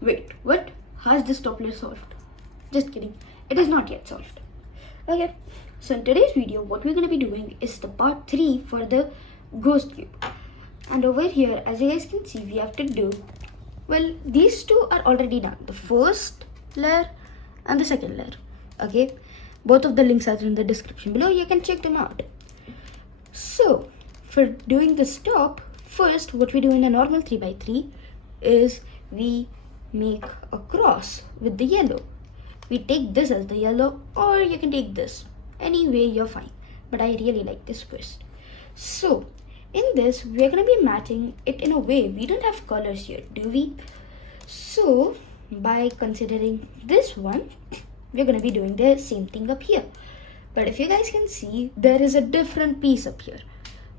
Wait, what? How's this top layer solved? Just kidding. It is not yet solved. Okay, so in today's video, what we're going to be doing is the part 3 for the ghost cube. And over here, as you guys can see, we have to do, well, these two are already done. The first layer and the second layer. Okay, both of the links are in the description below. You can check them out. So, for doing this top, first what we do in a normal 3x3 is we make a cross with the yellow. We take this as the yellow, or you can take this. Anyway, you're fine. But I really like this first. So, in this, we're going to be matching it in a way. We don't have colors here, do we? So, by considering this one, we're going to be doing the same thing up here. But if you guys can see, there is a different piece up here.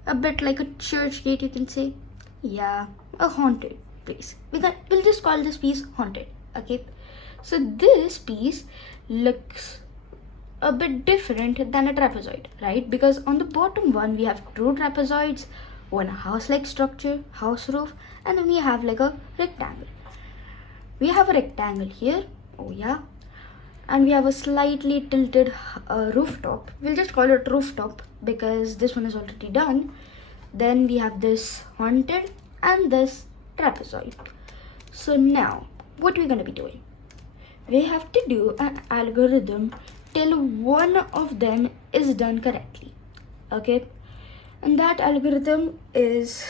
A bit like a church gate, you can say. Yeah, a haunted place. We'll just call this piece haunted, okay? So this piece looks a bit different than a trapezoid, right? Because on the bottom one, we have two trapezoids, one house-like structure, house roof, and then we have like a rectangle. We have a rectangle here, oh yeah, and we have a slightly tilted rooftop. We'll just call it rooftop because this one is already done. Then we have this haunted and this trapezoid. So now, what we're going to be doing? We have to do an algorithm till one of them is done correctly. Okay? And that algorithm is,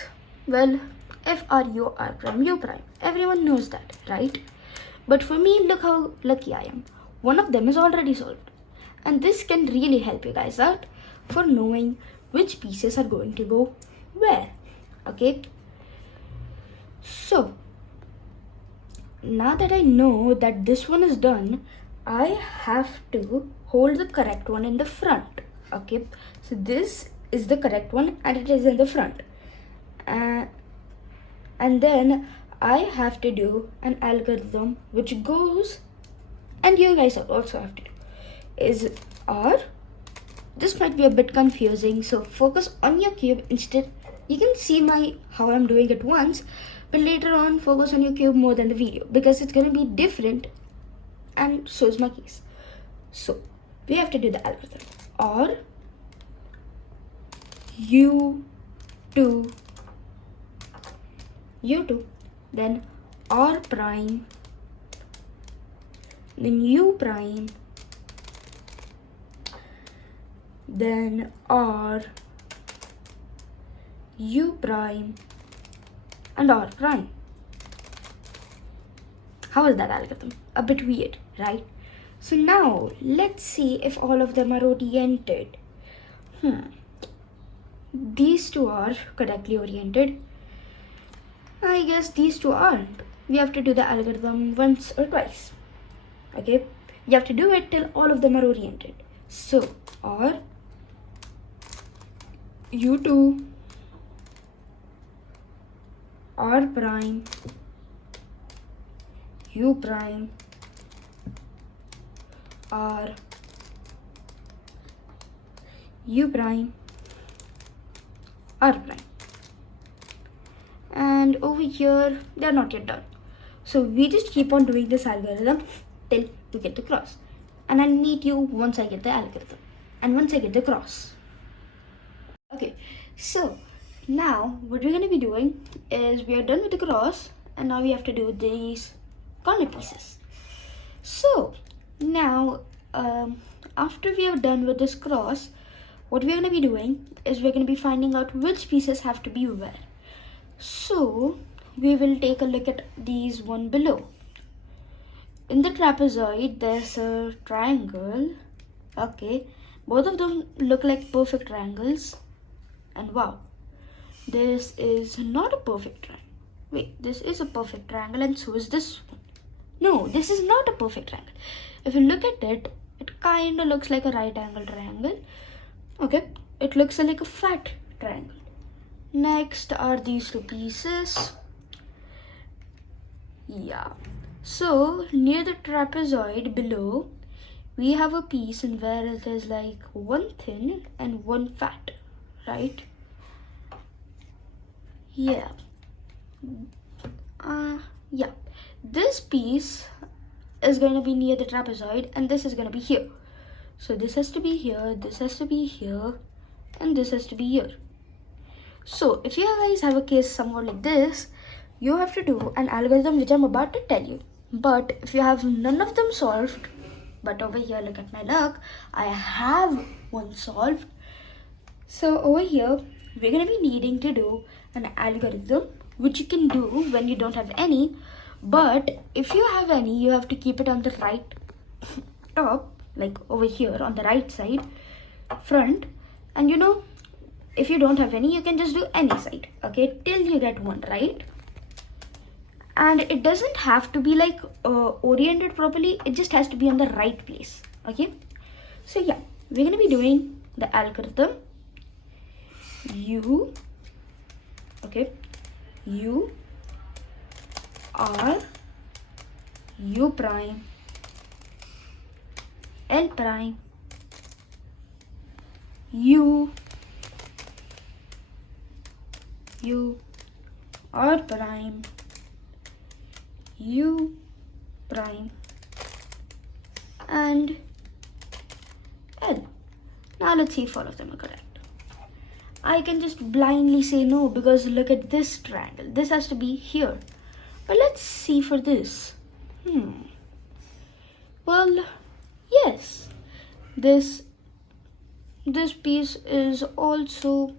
well, F R U R prime U prime. Everyone knows that, right? But for me, look how lucky I am. One of them is already solved. And this can really help you guys out for knowing which pieces are going to go where. Okay? So, now that I know that this one is done, I have to hold the correct one in the front. Okay? So this is the correct one and it is in the front. And then I have to do an algorithm which goes, and you guys also have to do, is R. This might be a bit confusing, so focus on your cube instead. You can see how I'm doing it once, but later on focus on your cube more than the video because it's going to be different, and so is my case. So we have to do the algorithm. R U2, then R prime, then U prime, then R, U prime, and R prime. How is that algorithm? A bit weird, right? So now, let's see if all of them are oriented. These two are correctly oriented. I guess these two aren't. We have to do the algorithm once or twice. Okay? You have to do it till all of them are oriented. So, R, U2, R prime, U prime, R, U prime, R prime. And over here, they're not yet done. So we just keep on doing this algorithm till we get the cross. And I'll meet you once I get the algorithm and once I get the cross. Okay, so now what we're going to be doing is we are done with the cross and now we have to do these corner pieces. So now after we are done with this cross, what we're going to be doing is we're going to be finding out which pieces have to be where. So we will take a look at these one below. In the trapezoid, there's a triangle. Okay, both of them look like perfect triangles. And wow, this is not a perfect triangle. Wait, this is a perfect triangle and so is this one. No, this is not a perfect triangle. If you look at it, it kind of looks like a right angle triangle. Okay, it looks like a fat triangle. Next are these two pieces. Yeah, so near the trapezoid below, we have a piece in where it is like one thin and one fat, right? Yeah. Yeah. this piece is going to be near the trapezoid and this is going to be here. So this has to be here, this has to be here, and this has to be here. So if you guys have a case somewhat like this, you have to do an algorithm which I'm about to tell you. But if you have none of them solved, but over here, look at my luck, I have one solved. So over here, we're going to be needing to do an algorithm which you can do when you don't have any. But if you have any, you have to keep it on the right top, like over here on the right side, front. And you know, if you don't have any, you can just do any side, okay, till you get one right. And it doesn't have to be like oriented properly, it just has to be on the right place, okay. So yeah, we're gonna be doing the algorithm U, okay, U R U prime L prime U R prime U prime and L. Now let's see if all of them are correct. I can just blindly say no because look at this triangle. This has to be here. But let's see for this. Well, yes. This piece is also,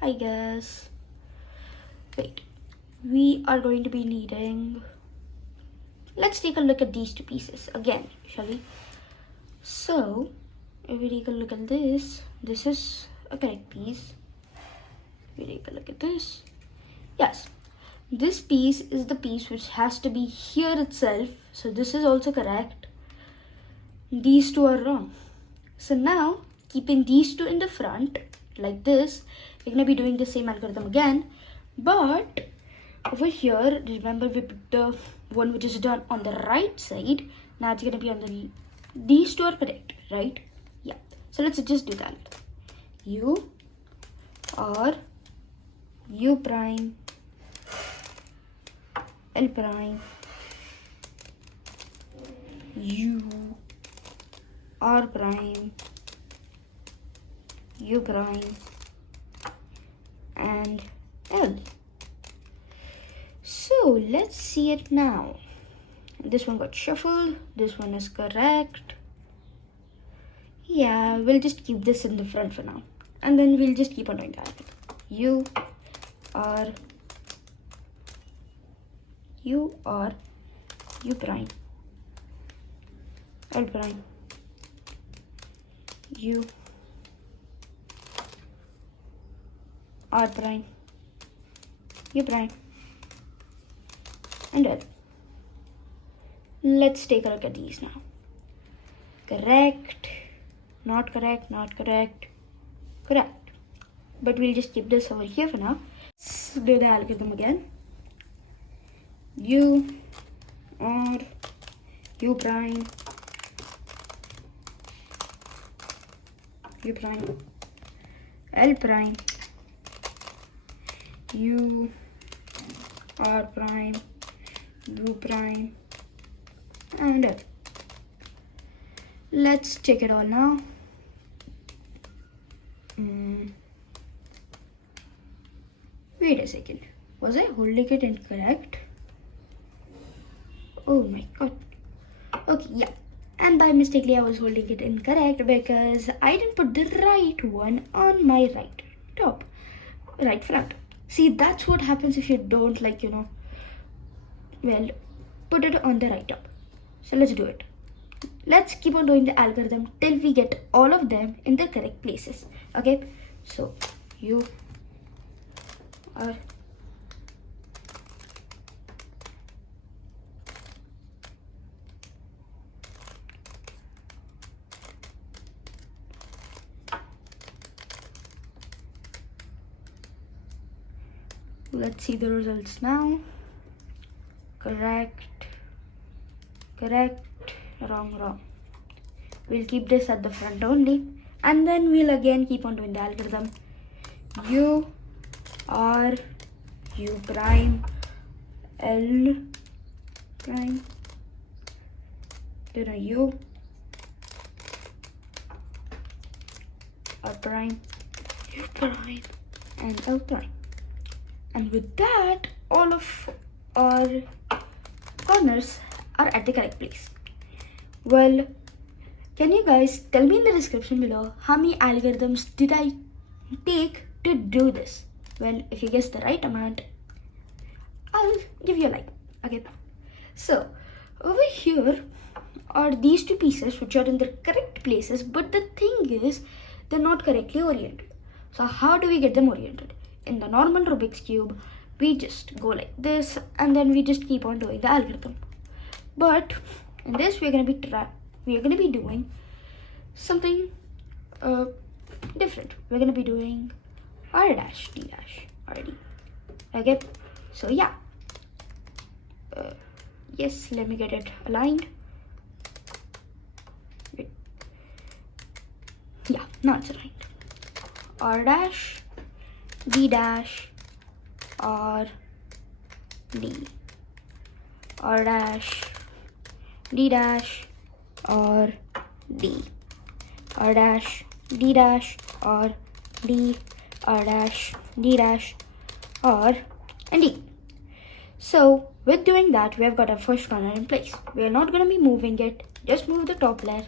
I guess. Wait. We are going to be needing, let's take a look at these two pieces again, shall we? So if we take a look at this is a correct piece. We take a look at this. Yes, this piece is the piece which has to be here itself. So this is also correct. These two are wrong. So now, keeping these two in the front like this, we're going to be doing the same algorithm again. But over here, remember we put the one which is done on the right side. Now it's going to be on the, these two are correct, right? Yeah. So let's just do that. U R U prime L prime U R prime U prime and L. So let's see it now. This one got shuffled. This one is correct. Yeah, we'll just keep this in the front for now. And then we'll just keep on doing that. U R U prime L prime U R prime U prime and L. Let's take a look at these now. Correct, not correct, not correct, correct. But we'll just keep this over here for now. Let's do the algorithm again. U R U prime U prime L prime U R prime U prime and L. Let's check it all now. Wait a second, was I holding it incorrect? Oh my god. Okay, yeah, and by mistakenly I was holding it incorrect because I didn't put the right one on my right top, right front. See, that's what happens if you don't, like, you know, well, put it on the right top. So let's do it. Let's keep on doing the algorithm till we get all of them in the correct places. Okay, so U R let's see the results now. Correct, correct, wrong, wrong. We'll keep this at the front only, and then we'll again keep on doing the algorithm. U R U prime L prime, then a U, R prime, U prime, and L prime. And with that, all of our corners are at the correct place. Well, can you guys tell me in the description below how many algorithms did I take to do this? Well, if you guess the right amount, I'll give you a like. Okay, so over here are these two pieces which are in the correct places, but the thing is they're not correctly oriented. So how do we get them oriented? In the normal Rubik's Cube, we just go like this and then we just keep on doing the algorithm. But in this, we're gonna be doing something different. We're gonna be doing R dash D dash R D. Okay, so yeah. Yes, let me get it aligned. Wait. Yeah, now it's aligned. R dash D dash R D. R dash D dash R D. R dash D dash R D. R dash D dash R and D. So with doing that, we have got our first corner in place. We are not going to be moving it. Just move the top layer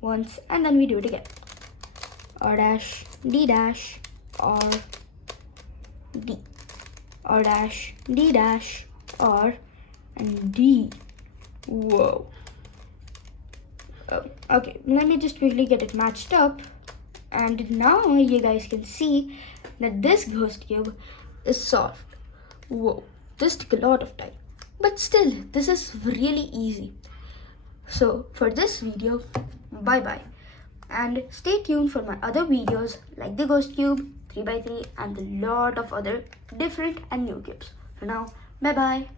once and then we do it again. R dash D dash R D. R dash D dash R and D. Whoa. Okay, let me just quickly get it matched up. And now you guys can see that this ghost cube is solved. Whoa, this took a lot of time. But still, this is really easy. So for this video, bye-bye. And stay tuned for my other videos like the ghost cube, 3x3 and a lot of other different and new cubes. For now, bye-bye.